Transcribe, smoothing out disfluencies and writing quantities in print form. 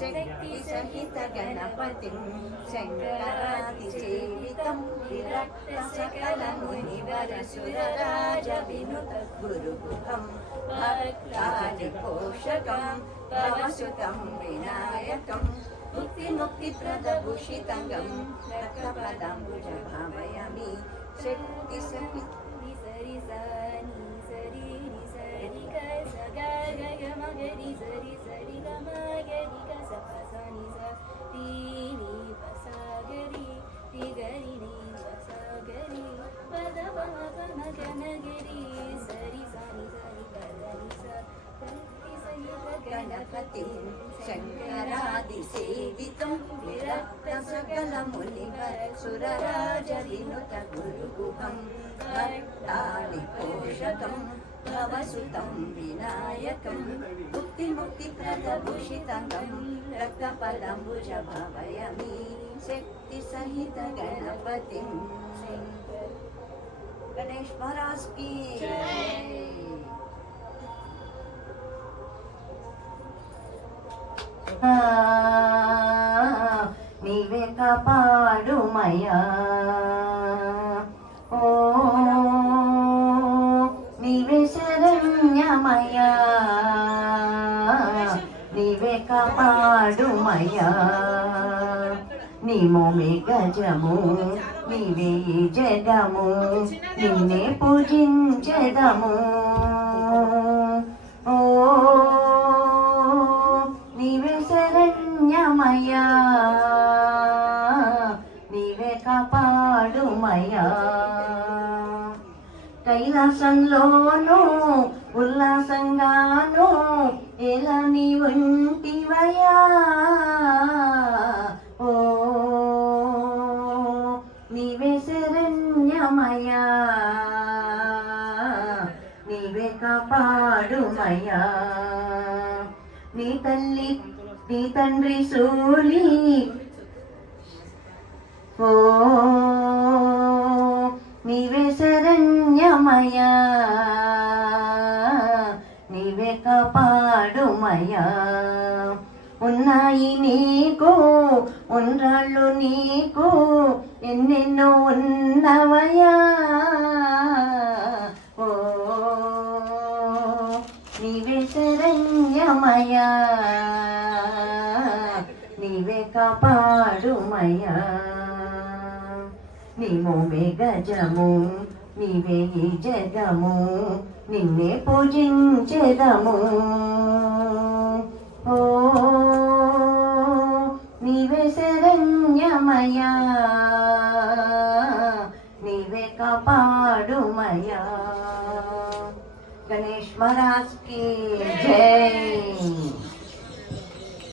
శక్తి సహిత గణపతిం శంకరాదిసేవితం విరక్త సకల మునివర సురరాజ వినుత గురుగుహం భక్తాది పోషకం భవసుతం వినాయకం ముక్తిప్రదభూషితంగం రక్తపదంబుజ భావయామి శక్తి సహిత సరి సని సరి ని సరి గ స గ గ గ మ గ రి సరి సరి గ మ గ రి గ స ప స ని స రి ని ప స గ రి రి గ రి ని ప స గ రి ప ద ప మ ప మ గ న గ రి సరి స ని సరి ప ద ని స గణపతిం శంకరాదిసేవితం విరక్త సకల మునివర సురరాజ వినుత గురుగుహం భక్తాని పోషకం భవసుతం వినాయకం ముక్తిప్రదభూషితంగం రక్తపదంబుజ భావయామి శక్తి సహిత గణపతిం గణేష్ మహారాజ్ की నీవే కాపాడుమయ్యా ఓ నీవే శరణ్యమయ్యా నీవే కాపాడుమయ్యా నీ మోమే గజము నీవే జగము నిన్నే పూజించెదము ఓ నీవే శరణ్యమయ్యా నీవే కాపాడుమయ్యా కైలాసంలోనూ ఉల్లాసంగాను ఎలా నీ ఉంటివయ్యా ఓ నీవే శరణ్యమయ్యా నీవే కాపాడుమయ్యా నీ తల్లి నీ తండ్రి సూలి ఓ నీవే శరణ్యమయ్యా నీవే కాపాడుమయ్యా ఉన్నాయి నీకు ఉండ్రాళ్ళు నీకు ఎన్నెన్నో ఉన్నవయ్యా ఓ నీవే శరణ్యమయ్యా నీవే కాపాడుమయ్యా నీ మోమే గజము నీవే ఈ జగము నిన్నే పూజించెదము ఓ నీవే శరణ్యమయ్యా నీవే కాపాడుమయ్యా गणेश महाराज की जय।